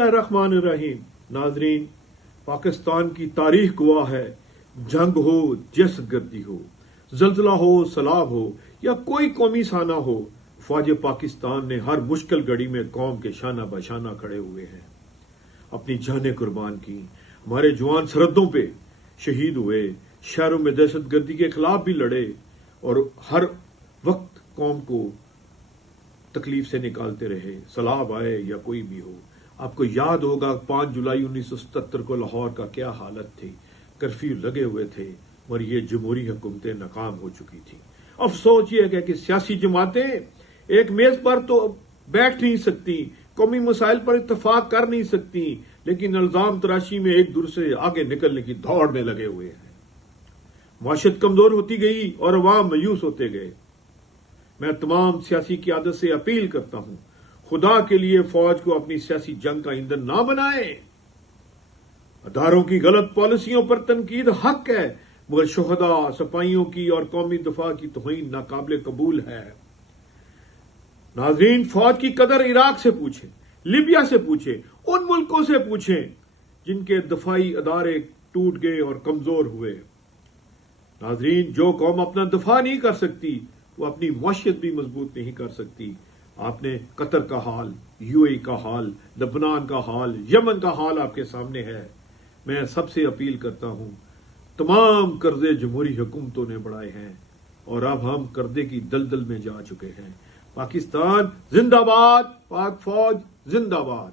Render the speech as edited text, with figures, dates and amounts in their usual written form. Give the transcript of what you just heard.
बिस्मिल्लाहिर्रहमानिर्रहीम। नाजरीन, पाकिस्तान की तारीख गवाह है, जंग हो, दहशत गर्दी हो, जल्जला हो, सैलाब हो या कोई कौमी साना हो, फौज पाकिस्तान ने हर मुश्किल घड़ी में कौम के शाना बशाना खड़े हुए हैं। अपनी जानें कुर्बान की, हमारे जवान सरहदों पे शहीद हुए, शहरों में दहशत गर्दी के खिलाफ भी लड़े और हर वक्त कौम को तकलीफ से निकालते रहे, सैलाब आए या कोई भी हो। आपको याद होगा 5 जुलाई 1977 को लाहौर का क्या हालत थी, कर्फ्यू लगे हुए थे और ये जमहूरी हुकूमतें नाकाम हो चुकी थी। अफसोस ये है कि सियासी जमातें एक मेज पर तो बैठ नहीं सकती, कौमी मसाइल पर इत्तफाक कर नहीं सकती, लेकिन इल्जाम तराशी में एक दूसरे से आगे निकलने की दौड़ में लगे हुए हैं। माशरत कमजोर होती गई और अवाम मायूस होते गए। मैं तमाम सियासी क़यादत से अपील करता हूं, खुदा के लिए फौज को अपनी सियासी जंग का ईंधन ना बनाए। अदारों की गलत पॉलिसियों पर तनकीद हक है, मगर शुहदा, सिपाहियों की और कौमी दफा की तौहीन नाकाबिल कबूल है। नाजरीन, फौज की कदर इराक से पूछें, लीबिया से पूछें, उन मुल्कों से पूछें जिनके दफाई अदारे टूट गए और कमजोर हुए। नाजरीन, जो कौम अपना दफा नहीं कर सकती वो अपनी मौशियत भी मजबूत नहीं कर सकती। आपने कतर का हाल, यूएई का हाल, लबनान का हाल, यमन का हाल आपके सामने है। मैं सबसे अपील करता हूं, तमाम कर्जे जमहूरी हुकूमतों ने बढ़ाए हैं और अब हम कर्जे की दलदल में जा चुके हैं। पाकिस्तान जिंदाबाद, पाक फौज जिंदाबाद।